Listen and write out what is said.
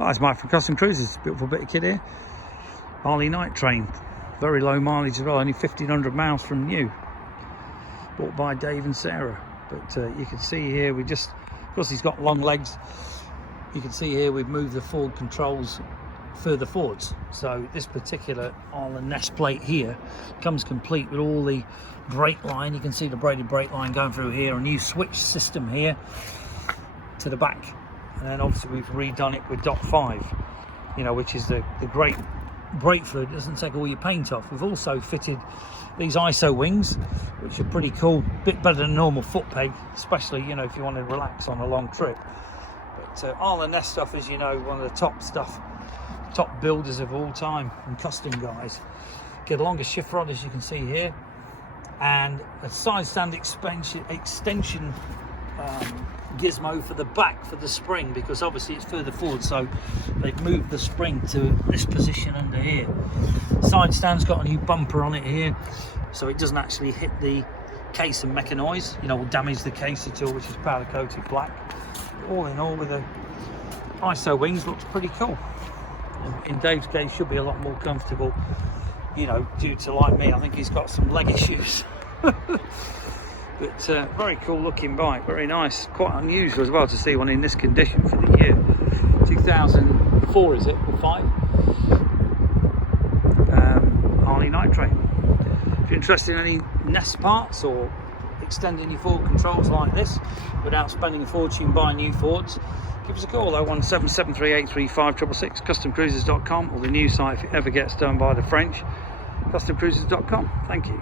Hi, it's Mike from Custom Cruisers. Beautiful bit of kit here. Harley night train. Very low mileage as well, only 1,500 miles from new. Bought by Dave and Sarah. But you can see here, of course he's got long legs. You can see here we've moved the forward controls further forwards. So this particular on the nest plate here comes complete with all the brake line. You can see the braided brake line going through here. A new switch system here to the back. And then obviously we've redone it with dot 5, you know, which is the great brake fluid. It doesn't take all your paint off. We've also fitted these ISO wings, which are pretty cool, bit better than a normal foot peg, especially, you know, if you want to relax on a long trip. But all the nest stuff, as you know, one of the top builders of all time and custom guys. Get a longer shift rod, as you can see here, and a side stand extension gizmo for the back for the spring, because obviously it's further forward, so they've moved the spring to this position under here. Side stand's got a new bumper on it here, so it doesn't actually hit the case and make a noise, you know, or damage the case at all, which is powder coated black. All in all, with the ISO wings, looks pretty cool. In Dave's case, should be a lot more comfortable, you know, due to, like me, I think he's got some leg issues. But very cool looking bike, very nice, quite unusual as well to see one in this condition for the year 2004, is it, or 5? Harley night train. If you're interested in any nest parts or extending your forward controls like this without spending a fortune buying new Fords, give us a call, 01773835666, customcruisers.com, or the new site if it ever gets done by the French, customcruisers.com. Thank you.